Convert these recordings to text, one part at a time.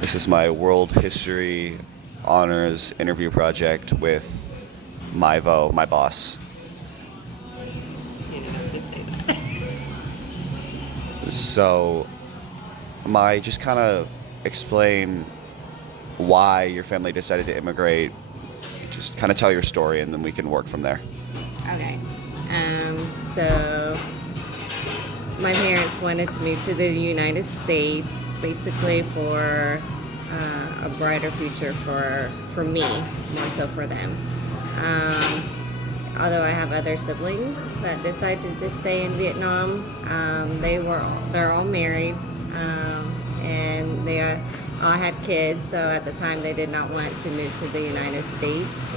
This is my world history honors interview project with Myvo, my boss. You didn't have to say that. So, just kind of explain why your family decided to immigrate. Just kind of tell your story, and then we can work from there. Okay. So my parents wanted to move to the United States, basically for a brighter future for me, more so for them. Um, Although I have other siblings that decided to stay in Vietnam, they're all married, and all had kids. So at the time, they did not want to move to the United States.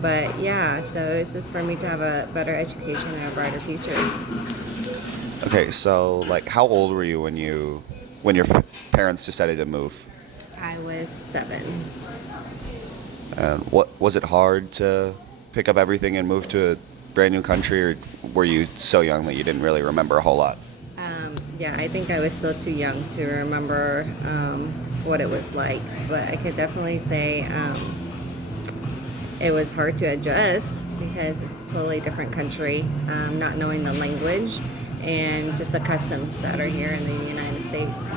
But yeah, so it's just for me to have a better education and a brighter future. Okay, so how old were you when your parents decided to move? I was 7. And what was it hard to pick up everything and move to a brand new country, or were you so young that you didn't really remember a whole lot? Yeah, I think I was still too young to remember what it was like, but I could definitely say it was hard to adjust because it's a totally different country, not knowing the language and just the customs that are here in the United States.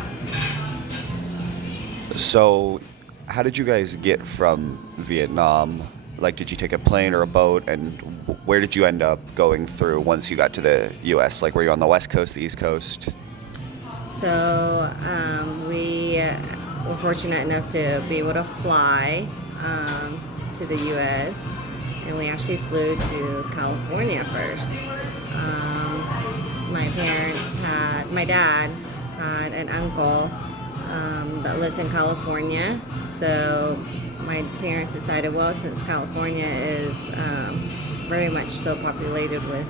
So, how did you guys get from Vietnam? Did you take a plane or a boat, and where did you end up going through once you got to the U.S.? Were you on the West Coast, the East Coast? So we were fortunate enough to be able to fly to the U.S. and we actually flew to California first. My dad had an uncle that lived in California, so my parents decided, well, since California is very much so populated with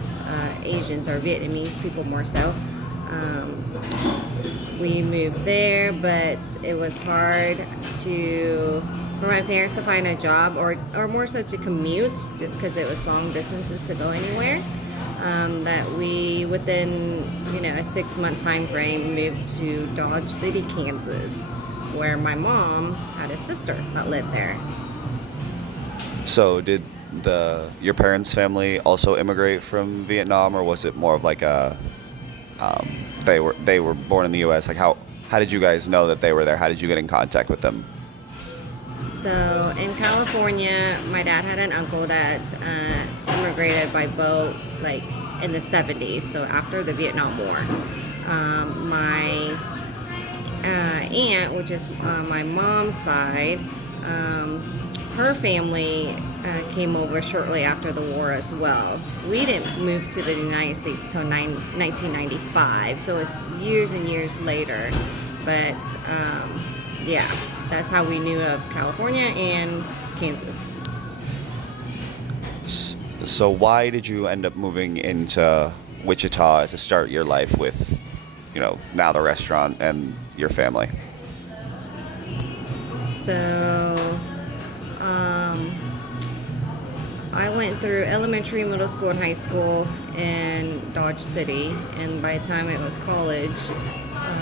Asians or Vietnamese people more so, we moved there, but it was hard for my parents to find a job or more so to commute just because it was long distances to go anywhere. That we, within a 6-month time frame, moved to Dodge City, Kansas, where my mom had a sister that lived there. So, did your parents' family also immigrate from Vietnam, or was it more of they were born in the U.S.? How did you guys know that they were there? How did you get in contact with them? So in California, my dad had an uncle that immigrated by boat in the 70s, so after the Vietnam War. My aunt, which is my mom's side, her family came over shortly after the war as well. We didn't move to the United States until 1995, so it's years and years later. But yeah, that's how we knew of California and Kansas. So, why did you end up moving into Wichita to start your life with, now the restaurant and your family? So, I went through elementary, middle school, and high school in Dodge City, and by the time it was college,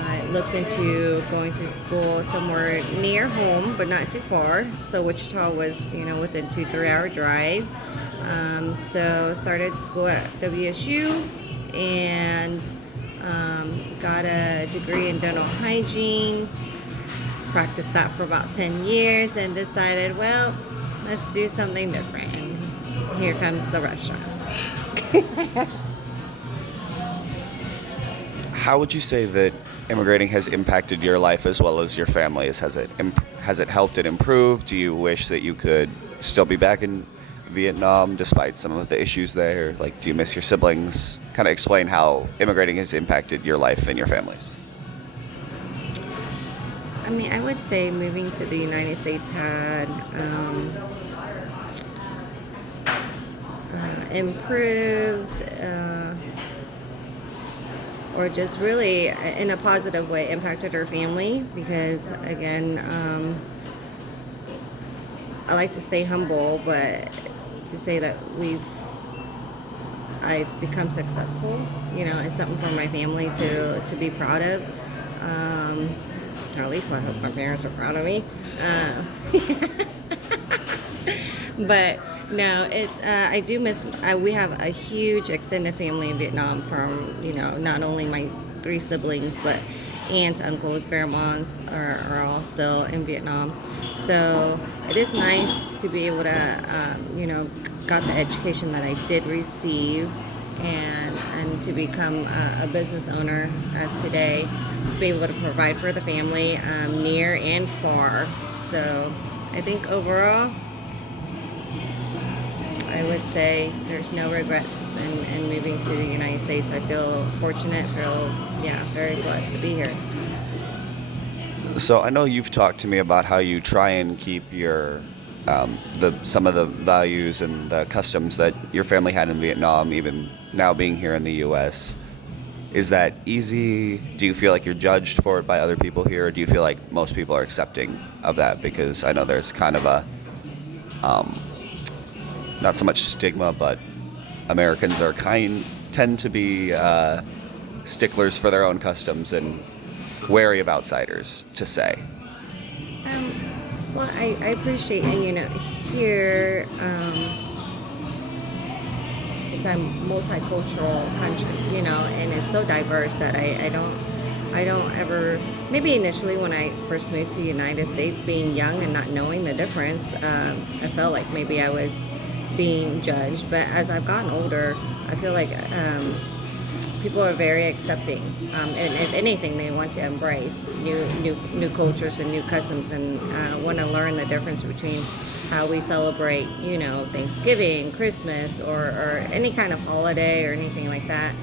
I looked into going to school somewhere near home, but not too far. So Wichita was, within 2-3 hour drive. So started school at WSU and got a degree in dental hygiene. Practiced that for about 10 years and decided, well, let's do something different. And here comes the restaurants. How would you say that immigrating has impacted your life as well as your family's? Has it helped it improve? Do you wish that you could still be back in Vietnam despite some of the issues there? Do you miss your siblings? Kind of explain how immigrating has impacted your life and your family's. I mean, I would say moving to the United States had improved or just really in a positive way impacted our family because, again, I like to stay humble, but to say that I've become successful, is something for my family to be proud of. At least I hope my parents are proud of me. But no, it's I do miss. We have a huge extended family in Vietnam. From not only my 3 siblings, but aunts, uncles, grandmas are all still in Vietnam. So it is nice to be able to got the education that I did receive, and to become a business owner as today, to be able to provide for the family near and far. So I think overall, I would say there's no regrets in moving to the United States. I feel fortunate, very blessed to be here. So I know you've talked to me about how you try and keep your some of the values and the customs that your family had in Vietnam, even now being here in the U.S. Is that easy? Do you feel like you're judged for it by other people here, or do you feel like most people are accepting of that? Because I know there's kind of a not so much stigma, but Americans tend to be sticklers for their own customs and wary of outsiders, to say. Well, I appreciate, and here it's a multicultural country, and it's so diverse that I don't ever, maybe initially when I first moved to the United States, being young and not knowing the difference, I felt like maybe I was being judged. But as I've gotten older, I feel like people are very accepting, and if anything, they want to embrace new cultures and new customs, and want to learn the difference between how we celebrate, Thanksgiving, Christmas, or any kind of holiday or anything like that.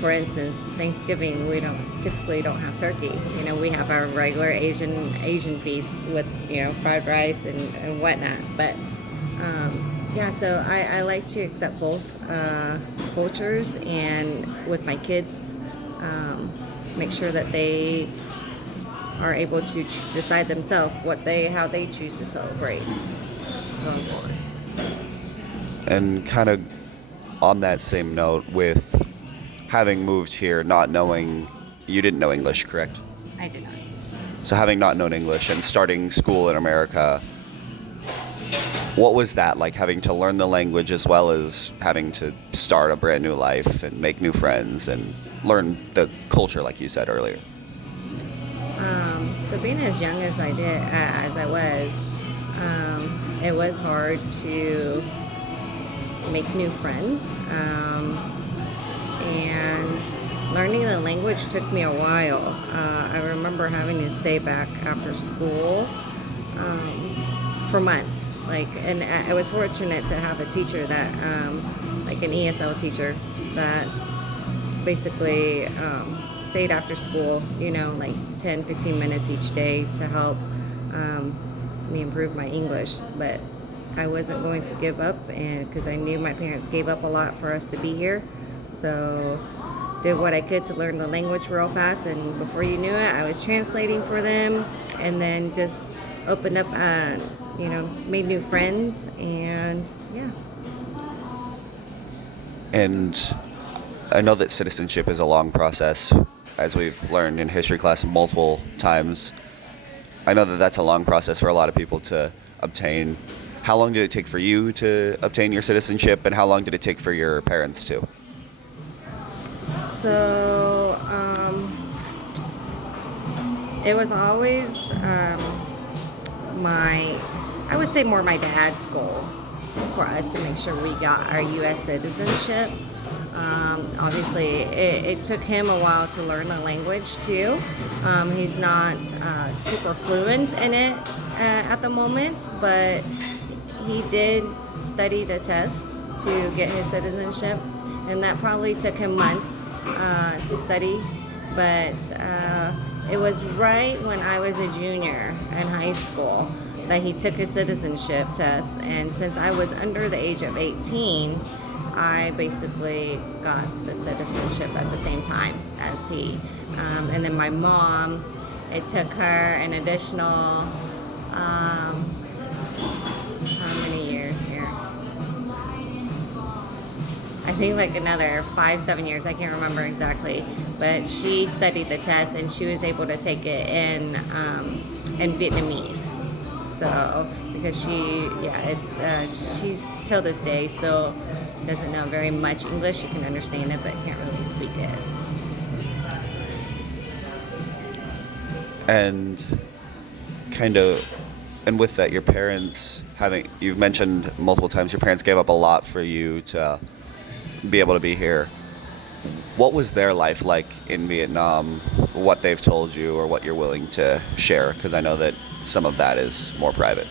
For instance, Thanksgiving, we typically don't have turkey. We have our regular Asian feasts with fried rice and whatnot, but. So I like to accept both cultures, and with my kids, make sure that they are able to decide themselves how they choose to celebrate going forward. And kind of on that same note, with having moved here, not knowing, you didn't know English, correct? I did not. So having not known English and starting school in America, what was that like, having to learn the language as well as having to start a brand new life and make new friends and learn the culture, like you said earlier? So being as young as I was, it was hard to make new friends, and learning the language took me a while. I remember having to stay back after school for months. And I was fortunate to have a teacher that, like an ESL teacher, that basically stayed after school, 10, 15 minutes each day to help me improve my English. But I wasn't going to give up, and because I knew my parents gave up a lot for us to be here. So did what I could to learn the language real fast, and before you knew it, I was translating for them, and then just opened up made new friends, and yeah. And I know that citizenship is a long process, as we've learned in history class multiple times. I know that that's a long process for a lot of people to obtain. How long did it take for you to obtain your citizenship, and how long did it take for your parents to? So it was always I would say more my dad's goal for us to make sure we got our U.S. citizenship. Obviously, it took him a while to learn the language too. He's not super fluent in it at the moment, but he did study the test to get his citizenship, and that probably took him months to study. But it was right when I was a junior in high school that he took his citizenship test, and since I was under the age of 18, I basically got the citizenship at the same time as he. And then my mom, it took her an additional, how many years here? I think like another 5, 7 years. I can't remember exactly, but she studied the test and she was able to take it in Vietnamese. So because she's till this day still doesn't know very much English. She can understand it, but can't really speak it. And and with that, your parents you've mentioned multiple times your parents gave up a lot for you to be able to be here. What was their life like in Vietnam? What they've told you or what you're willing to share? Because I know that some of that is more private.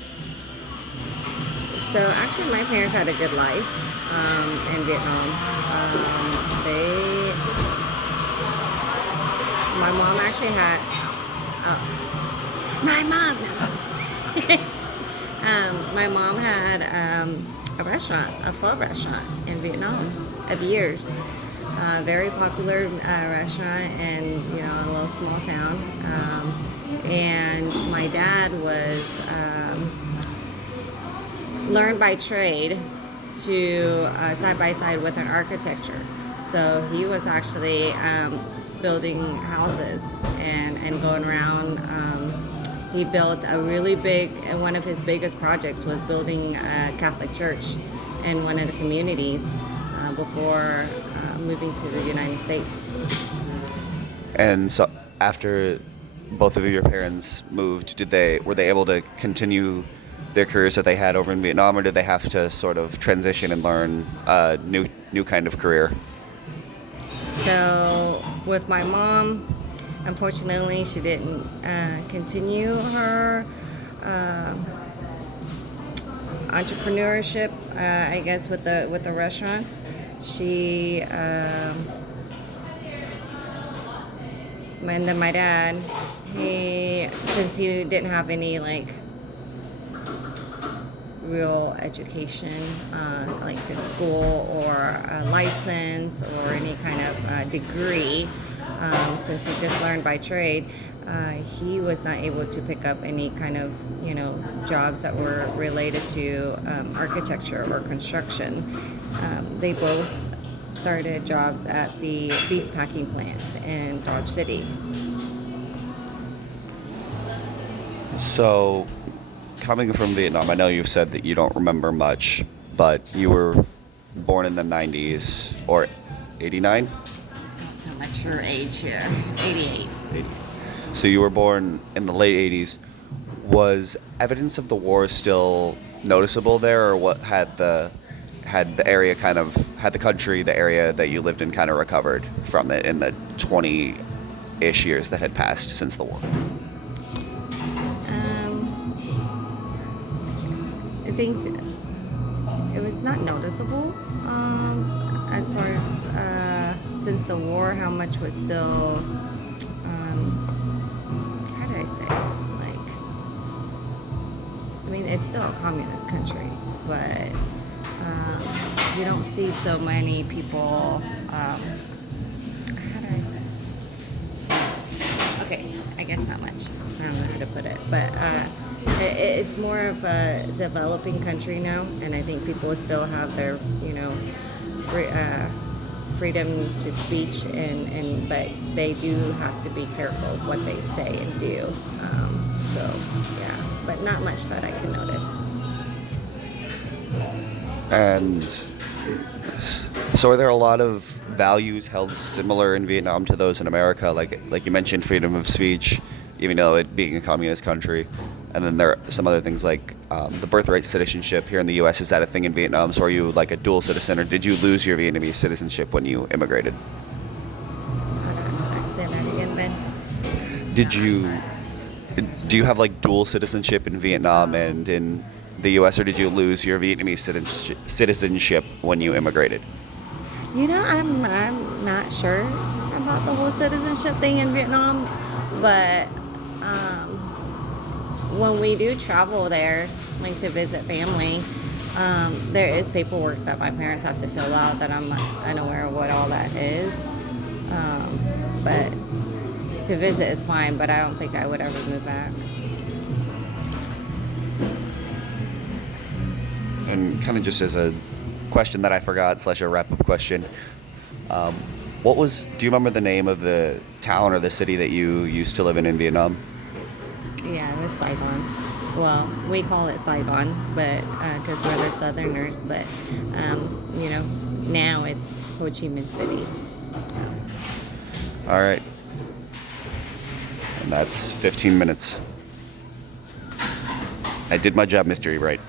So actually, my parents had a good life in Vietnam. My mom actually had. My mom. My mom had a restaurant, a pho restaurant in Vietnam of years. Very popular restaurant in a little small town. And my dad was learned by trade to side by side with an architecture. So he was actually building houses and going around. He built a really big, one of his biggest projects was building a Catholic church in one of the communities before moving to the United States. And so after both of your parents moved, were they able to continue their careers that they had over in Vietnam, or did they have to sort of transition and learn a new kind of career? So with my mom, unfortunately, she didn't continue her entrepreneurship. I guess with the restaurants, she and then my dad, since he didn't have any like real education, like a school or a license or any kind of degree. Since he just learned by trade, he was not able to pick up any kind of, jobs that were related to architecture or construction. They both started jobs at the beef packing plant in Dodge City. So, coming from Vietnam, I know you've said that you don't remember much, but you were born in the 90s, or 89? That's a mature age here, 88. 80. So you were born in the late 80s. Was evidence of the war still noticeable there, or what had the area the country, the area that you lived in kind of recovered from it in the 20-ish years that had passed since the war? I think it was not noticeable as far as since the war, how much was still, how do I say, it's still a communist country, but you don't see so many people, how do I say? Okay, I guess not much. I don't know how to put it, but it's more of a developing country now, and I think people still have their, freedom to speech, but they do have to be careful of what they say and do. But not much that I can notice. And so are there a lot of values held similar in Vietnam to those in America? Like you mentioned, freedom of speech, even though it being a communist country. And then there are some other things like the birthright citizenship here in the U.S. Is that a thing in Vietnam? So are you like a dual citizen, or did you lose your Vietnamese citizenship when you immigrated? Hold on, say that again, Ben. Do you have like dual citizenship in Vietnam and in the U.S., or did you lose your Vietnamese citizenship when you immigrated? I'm not sure about the whole citizenship thing in Vietnam, but when we do travel there, like to visit family, there is paperwork that my parents have to fill out that I'm unaware of what all that is. But to visit is fine, but I don't think I would ever move back. And kind of just as a question that I forgot / a wrap up question. Do you remember the name of the town or the city that you used to live in Vietnam? Yeah, it was Saigon. Well, we call it Saigon, but because we're the Southerners, but now it's Ho Chi Minh City. So. All right. And that's 15 minutes. I did my job, Mr. Ebright.